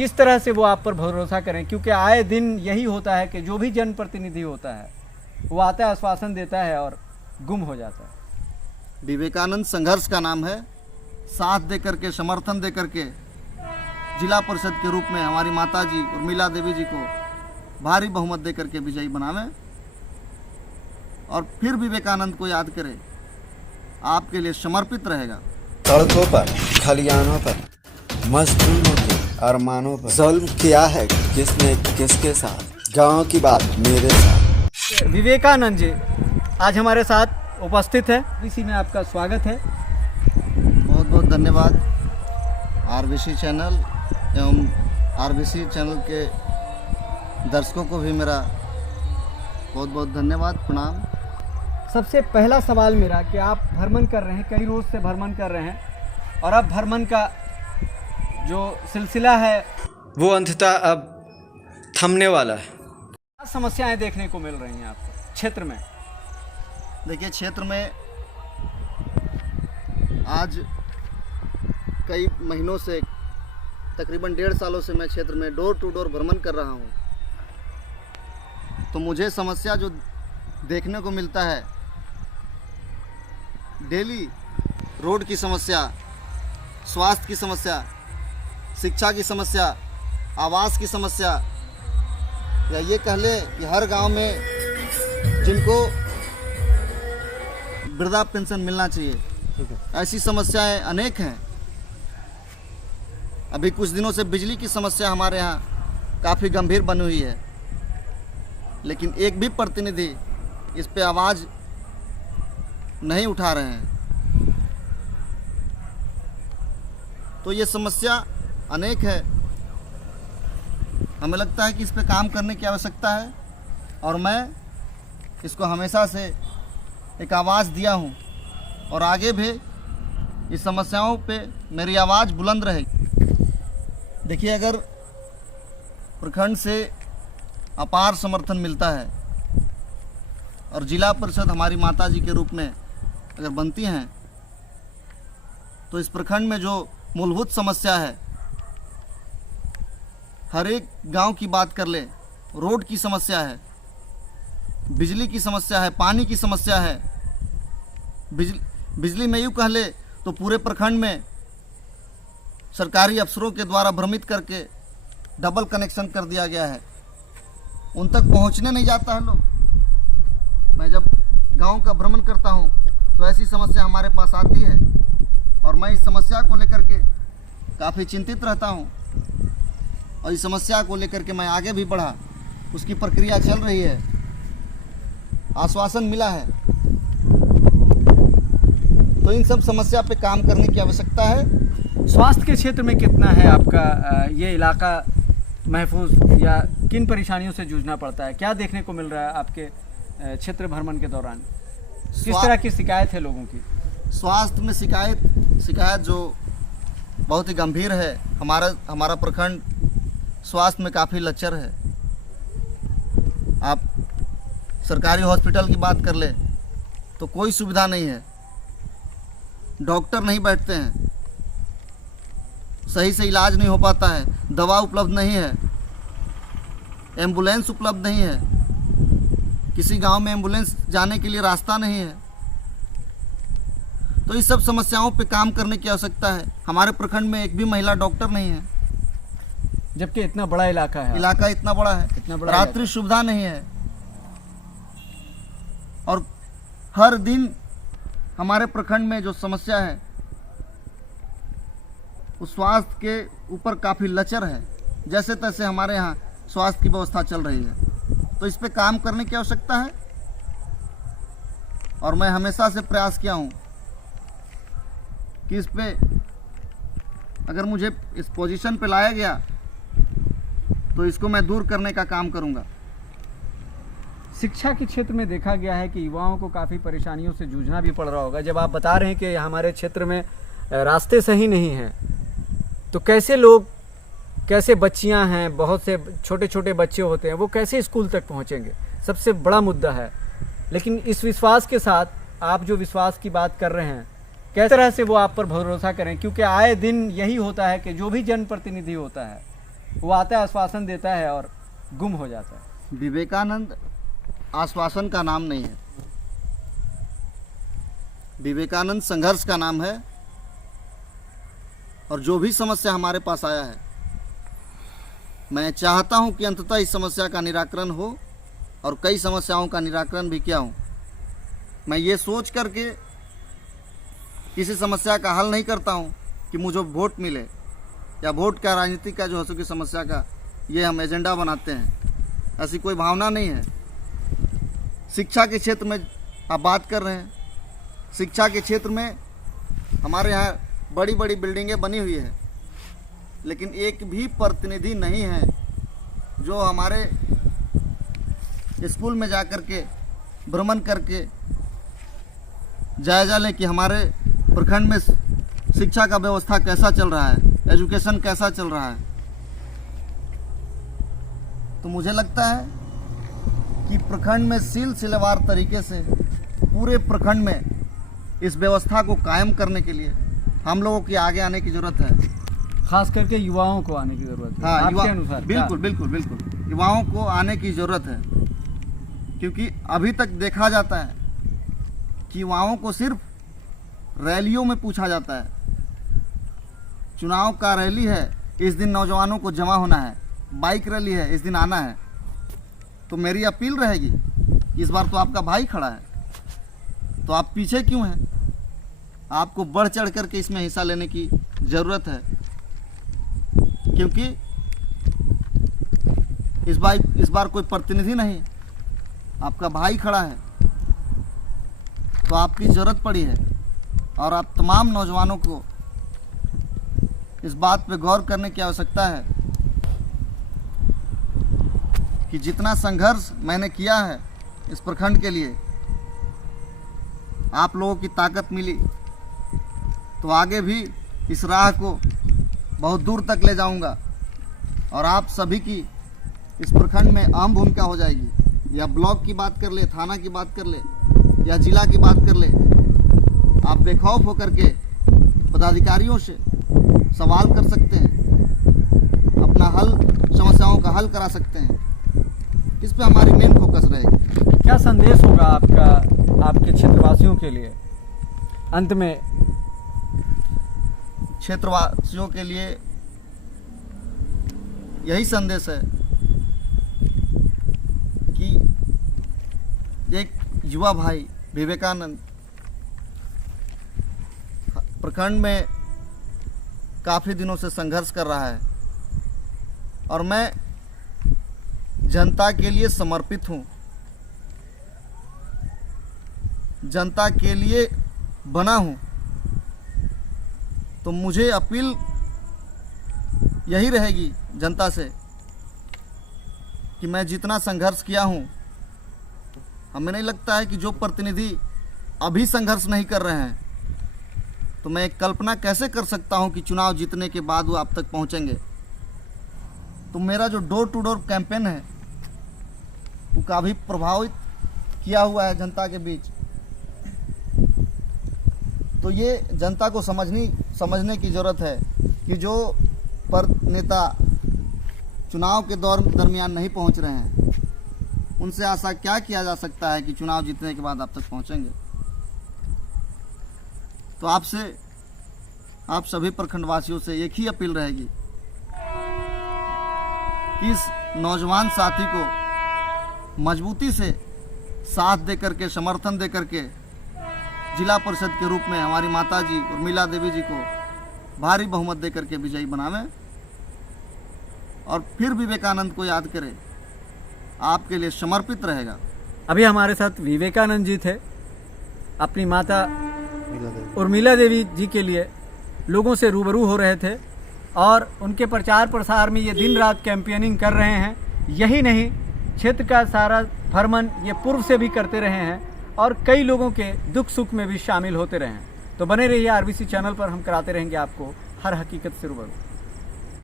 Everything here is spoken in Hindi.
किस तरह से वो आप पर भरोसा करें, क्योंकि आए दिन यही होता है कि जो भी जनप्रतिनिधि होता है वो आता है, आश्वासन देता है और गुम हो जाता है। विवेकानंद संघर्ष का नाम है। साथ दे करके, समर्थन दे करके जिला परिषद के रूप में हमारी माता जी उर्मिला देवी जी को भारी बहुमत दे करके विजयी बनावें और फिर विवेकानंद को याद करें। आपके लिए समर्पित रहेगा। सड़कों पर, खलियानों पर, मजदूरों के अरमानों पर जुल्म किया है किसने किसके साथ। गांव की बात मेरे साथ। विवेकानंद जी आज हमारे साथ उपस्थित है, इसी में आपका स्वागत है। बहुत बहुत धन्यवाद। आरबीसी चैनल एवं आरबीसी चैनल के दर्शकों को भी मेरा बहुत बहुत धन्यवाद, प्रणाम। सबसे पहला सवाल मेरा कि आप भ्रमण कर रहे हैं, कई रोज से भ्रमण कर रहे हैं और अब भ्रमण का जो सिलसिला है वो अंततः अब थमने वाला है। क्या समस्याएं देखने को मिल रही हैं आपको क्षेत्र में? देखिए, क्षेत्र में आज कई महीनों से, तकरीबन 1.5 सालों से मैं क्षेत्र में डोर टू डोर भ्रमण कर रहा हूँ। तो मुझे समस्या जो देखने को मिलता है डेली, रोड की समस्या, स्वास्थ्य की समस्या, शिक्षा की समस्या, आवास की समस्या, या ये कह ले कि हर गांव में जिनको वृद्धा पेंशन मिलना चाहिए, ऐसी समस्याएं अनेक हैं। अभी कुछ दिनों से बिजली की समस्या हमारे यहाँ काफ़ी गंभीर बनी हुई है, लेकिन एक भी प्रतिनिधि इस पे आवाज़ नहीं उठा रहे हैं। तो ये समस्या अनेक है। हमें लगता है कि इस पे काम करने की आवश्यकता है और मैं इसको हमेशा से एक आवाज़ दिया हूँ और आगे भी इस समस्याओं पे मेरी आवाज़ बुलंद रहेगी। देखिए, अगर प्रखंड से अपार समर्थन मिलता है और जिला परिषद हमारी माता जी के रूप में अगर बनती हैं, तो इस प्रखंड में जो मूलभूत समस्या है, हर एक गांव की बात कर ले, रोड की समस्या है, बिजली की समस्या है, पानी की समस्या है। बिजली में यूँ कह ले तो पूरे प्रखंड में सरकारी अफसरों के द्वारा भ्रमित करके डबल कनेक्शन कर दिया गया है। उन तक पहुंचने नहीं जाता है लोग। मैं जब गांव का भ्रमण करता हूं तो ऐसी समस्या हमारे पास आती है और मैं इस समस्या को लेकर के काफ़ी चिंतित रहता हूं और इस समस्या को लेकर के मैं आगे भी बढ़ा, उसकी प्रक्रिया चल रही है, आश्वासन मिला है। तो इन सब समस्या पे काम करने की आवश्यकता है। स्वास्थ्य के क्षेत्र में कितना है आपका ये इलाका महफूज, या किन परेशानियों से जूझना पड़ता है? क्या देखने को मिल रहा है आपके क्षेत्र भ्रमण के दौरान? किस तरह की शिकायत है लोगों की? स्वास्थ्य में शिकायत जो बहुत ही गंभीर है। हमारा प्रखंड स्वास्थ्य में काफ़ी लचर है। आप सरकारी हॉस्पिटल की बात कर ले तो कोई सुविधा नहीं है, डॉक्टर नहीं बैठते हैं, सही से इलाज नहीं हो पाता है, दवा उपलब्ध नहीं है, एम्बुलेंस उपलब्ध नहीं है, किसी गांव में एम्बुलेंस जाने के लिए रास्ता नहीं है। तो इस सब समस्याओं पे काम करने की आवश्यकता है। हमारे प्रखंड में एक भी महिला डॉक्टर नहीं है, जबकि इतना बड़ा इलाका है। इलाका इतना बड़ा है, इतना बड़ा रात्रि सुविधा नहीं है और हर दिन हमारे प्रखंड में जो समस्या है उस स्वास्थ्य के ऊपर काफ़ी लचर है। जैसे तैसे हमारे यहाँ स्वास्थ्य की व्यवस्था चल रही है, तो इस पे काम करने की आवश्यकता है और मैं हमेशा से प्रयास किया हूँ कि इस पे अगर मुझे इस पोजीशन पे लाया गया तो इसको मैं दूर करने का काम करूँगा। शिक्षा के क्षेत्र में देखा गया है कि युवाओं को काफ़ी परेशानियों से जूझना भी पड़ रहा होगा। जब आप बता रहे हैं कि हमारे क्षेत्र में रास्ते सही नहीं हैं, तो कैसे लोग, कैसे बच्चियां हैं, बहुत से छोटे छोटे बच्चे होते हैं, वो कैसे स्कूल तक पहुंचेंगे? सबसे बड़ा मुद्दा है। लेकिन इस विश्वास के साथ आप जो विश्वास की बात कर रहे हैं, किस तरह से वो आप पर भरोसा करें, क्योंकि आए दिन यही होता है कि जो भी जनप्रतिनिधि होता है वो आता है, आश्वासन देता है और गुम हो जाता है। विवेकानंद आश्वासन का नाम नहीं है, विवेकानंद संघर्ष का नाम है। और जो भी समस्या हमारे पास आया है, मैं चाहता हूं कि अंततः इस समस्या का निराकरण हो, और कई समस्याओं का निराकरण भी किया हूं। मैं ये सोच करके किसी समस्या का हल नहीं करता हूं कि मुझे वोट मिले, या वोट का राजनीति का जो है सो की समस्या का ये हम एजेंडा बनाते हैं। ऐसी कोई भावना नहीं है। शिक्षा के क्षेत्र में आप बात कर रहे हैं, शिक्षा के क्षेत्र में हमारे यहाँ बड़ी बड़ी बिल्डिंगें बनी हुई है, लेकिन एक भी प्रतिनिधि नहीं है जो हमारे स्कूल में जा कर के भ्रमण करके जायजा लें कि हमारे प्रखंड में शिक्षा का व्यवस्था कैसा चल रहा है, एजुकेशन कैसा चल रहा है। तो मुझे लगता है कि प्रखंड में सिलसिलेवार तरीके से पूरे प्रखंड में इस व्यवस्था को कायम करने के लिए हम लोगों की आगे आने की ज़रूरत है। खास करके युवाओं को आने की ज़रूरत है। हाँ, आपके अनुसार बिल्कुल बिल्कुल बिल्कुल युवाओं को आने की ज़रूरत है, क्योंकि अभी तक देखा जाता है कि युवाओं को सिर्फ रैलियों में पूछा जाता है। चुनाव का रैली है, इस दिन नौजवानों को जमा होना है, बाइक रैली है, इस दिन आना है। तो मेरी अपील रहेगी, इस बार तो आपका भाई खड़ा है, तो आप पीछे क्यों हैं? आपको बढ़ चढ़ करके इसमें हिस्सा लेने की ज़रूरत है, क्योंकि इस बार कोई प्रतिनिधि नहीं, आपका भाई खड़ा है। तो आपकी ज़रूरत पड़ी है, और आप तमाम नौजवानों को इस बात पे गौर करने की आवश्यकता है कि जितना संघर्ष मैंने किया है इस प्रखंड के लिए, आप लोगों की ताकत मिली तो आगे भी इस राह को बहुत दूर तक ले जाऊंगा, और आप सभी की इस प्रखंड में अहम भूमिका हो जाएगी। या ब्लॉक की बात कर ले, थाना की बात कर ले, या जिला की बात कर ले, आप बेखौफ होकर के पदाधिकारियों से सवाल कर सकते हैं, अपना हल, समस्याओं का हल करा सकते हैं। इस पे हमारी मेन फोकस रहेगी। क्या संदेश होगा आपका आपके क्षेत्रवासियों के लिए अंत में? क्षेत्रवासियों के लिए यही संदेश है कि एक युवा भाई विवेकानंद प्रखंड में काफ़ी दिनों से संघर्ष कर रहा है, और मैं जनता के लिए समर्पित हूँ, जनता के लिए बना हूँ। तो मुझे अपील यही रहेगी जनता से कि मैं जितना संघर्ष किया हूँ, हमें नहीं लगता है कि जो प्रतिनिधि अभी संघर्ष नहीं कर रहे हैं, तो मैं एक कल्पना कैसे कर सकता हूँ कि चुनाव जीतने के बाद वो आप तक पहुँचेंगे। तो मेरा जो डोर टू डोर कैंपेन है वो काफ़ी प्रभावित किया हुआ है जनता के बीच। तो ये जनता को समझने की ज़रूरत है कि जो पर नेता चुनाव के दरमियान नहीं पहुंच रहे हैं, उनसे आशा क्या किया जा सकता है कि चुनाव जीतने के बाद आप तक पहुंचेंगे। तो आप सभी प्रखंडवासियों से एक ही अपील रहेगी कि इस नौजवान साथी को मजबूती से साथ दे करके, समर्थन दे करके जिला परिषद के रूप में हमारी माता जी उर्मिला देवी जी को भारी बहुमत दे करके विजयी बनावें, और फिर विवेकानंद को याद करें। आपके लिए समर्पित रहेगा। अभी हमारे साथ विवेकानंद जी थे, अपनी माता उर्मिला देवी जी के लिए लोगों से रूबरू हो रहे थे, और उनके प्रचार प्रसार में ये दिन रात कैंपेनिंग कर रहे हैं। यही नहीं, क्षेत्र का सारा भ्रमण ये पूर्व से भी करते रहे हैं, और कई लोगों के दुख सुख में भी शामिल होते रहे हैं। तो बने रहिए आरबीसी चैनल पर, हम कराते रहेंगे आपको हर हकीकत से रूबरू।